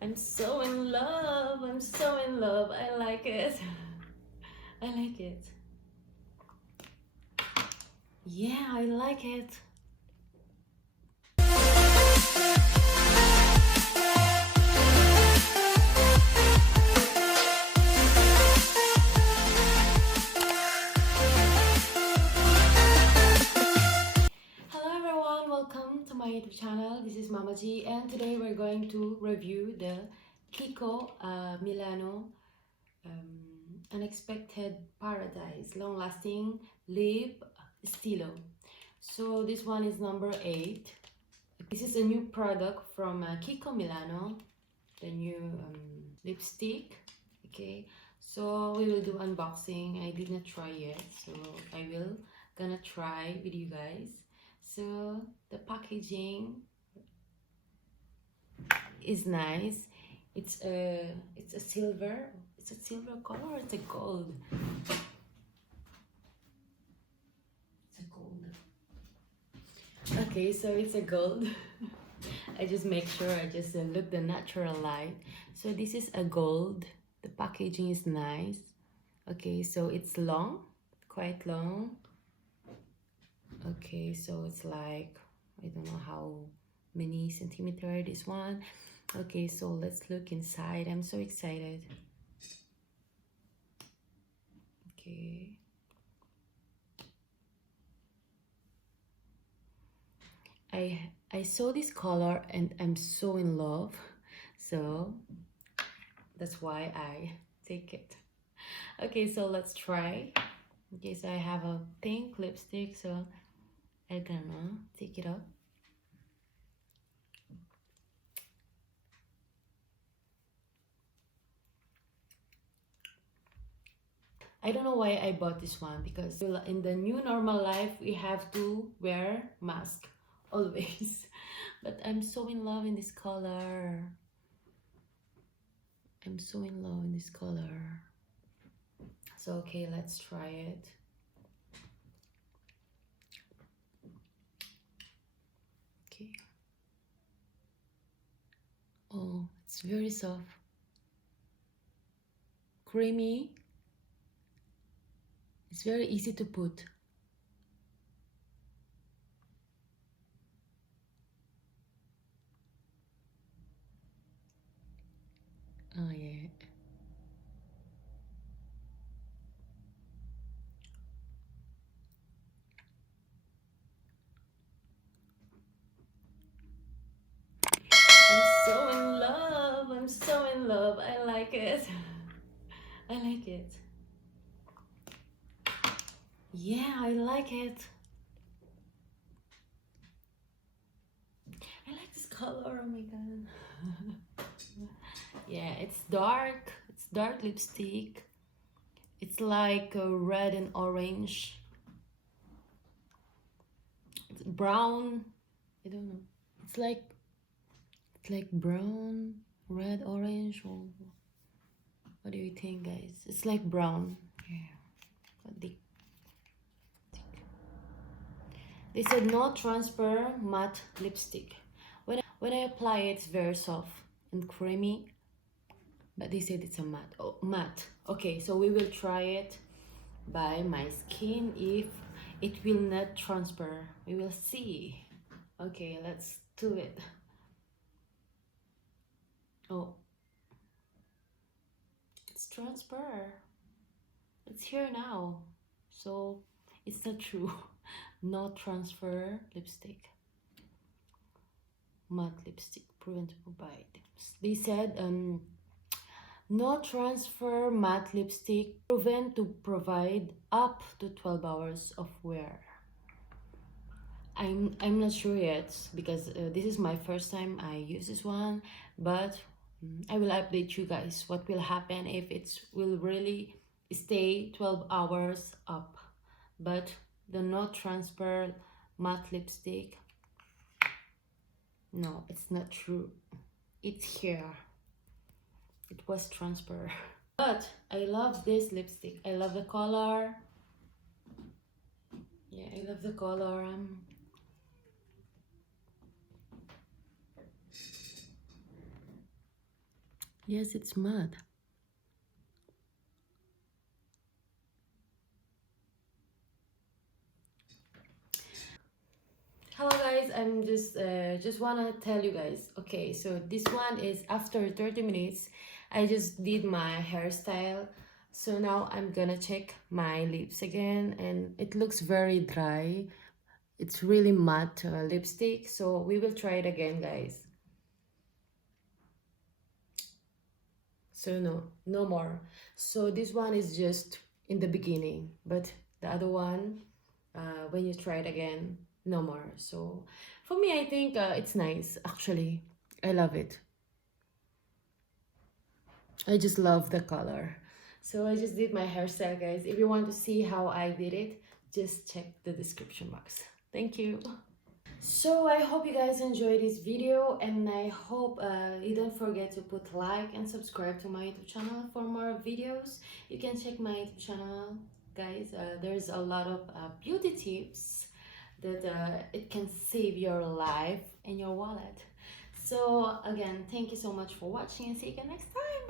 I'm so in love. I'm so in love. I like it. I like it. Yeah, I like it. Hello everyone, welcome to my YouTube channel. This is Mama G, and today we're going to review the Kiko Milano Unexpected Paradise Long Lasting Lip Stylo. So this one is number 8. This is a new product from Kiko Milano, the new lipstick. Okay, so we will do unboxing. I did not try yet, so I will gonna try with you guys. So the packaging is nice. It's a silver. It's a silver color or it's a gold? It's a gold. Okay, so it's a gold. I just make sure I just look the natural light. So this is a gold. The packaging is nice. Okay, so it's long, quite long. Okay, so it's like, I don't know how many centimeter this one. Okay, so let's look inside. I'm so excited. Okay. I saw this color and I'm so in love. So that's why I take it. Okay, so let's try. Okay, so I have a pink lipstick, so I'm gonna take it up. I don't know why I bought this one, because in the new normal life we have to wear mask always. But I'm so in love in this color. I'm so in love in this color. So okay, let's try it. Okay. Oh, it's very soft. Creamy. It's very easy to put. Oh yeah. I'm so in love. I'm so in love. I like it. I like it. Yeah, I like it. I like this color. Oh my god. Yeah, it's dark. It's dark lipstick. It's like a red and orange. It's brown. I don't know. It's like brown, red, orange. Or what do you think, guys? It's like brown. Yeah. They said no transfer matte lipstick. When I apply it, it's very soft and creamy. But they said it's a matte. Oh, matte. Okay, so we will try it by my skin if it will not transfer. We will see. Okay, let's do it. Oh, it's transfer. It's here now. So it's not true. No transfer lipstick. Matte lipstick proven to provide. They said no transfer matte lipstick proven to provide up to 12 hours of wear. I'm not sure yet, because this is my first time I use this one, but I will update you guys what will happen if it will really stay 12 hours up. But the no transfer matte lipstick, no, it's not true. It's here. It was transfer. But I love this lipstick. I love the color. Yeah, I love the color. Yes, it's matte. Hello guys, I'm just wanna tell you guys. Okay, so this one is after 30 minutes. I just did my hairstyle. So now I'm gonna check my lips again, and it looks very dry. It's really matte lipstick, so we will try it again, guys. So no more. So this one is just in the beginning, but the other one, when you try it again, no more. So for me, I think it's nice, actually. I love it. I just love the color. So I just did my hairstyle, guys. If you want to see how I did it, just check the description box. Thank you. So I hope you guys enjoyed this video, and I hope you don't forget to put like and subscribe to my YouTube channel for more videos. You can check my YouTube channel, guys. There's a lot of beauty tips that it can save your life and your wallet. So again, thank you so much for watching, and see you again next time.